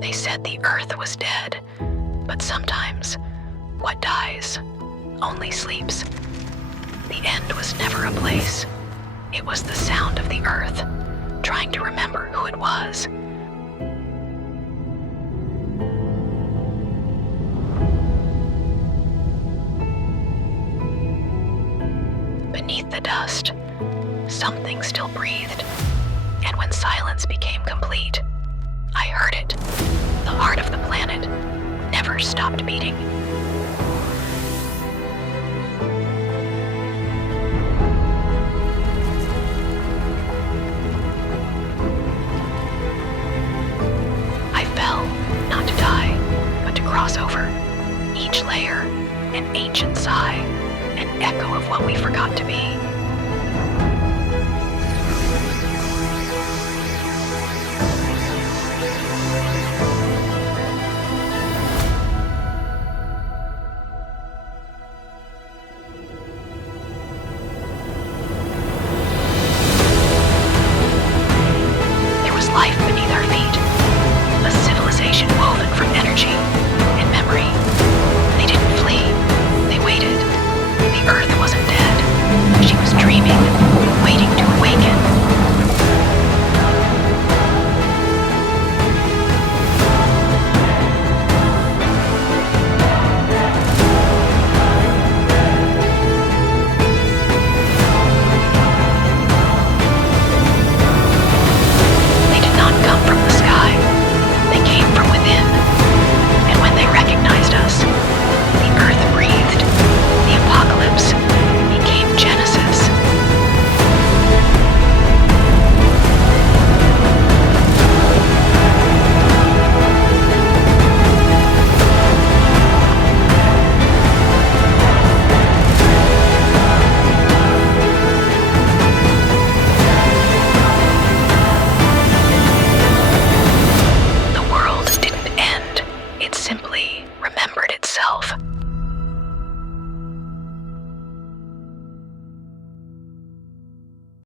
They said the earth was dead, but sometimes what dies only sleeps. The end was never a place. It was the sound of the earth, trying to remember who it was. Beneath the dust, something still breathed, and when silence became complete, I heard it. The heart of the planet never stopped beating. I fell, not to die, but to cross over. Each layer, an ancient sigh, an echo of what we forgot to be. There was life beneath our feet, a civilization woven from energy and memory. They didn't flee, they waited. The earth wasn't dead. She was dreaming.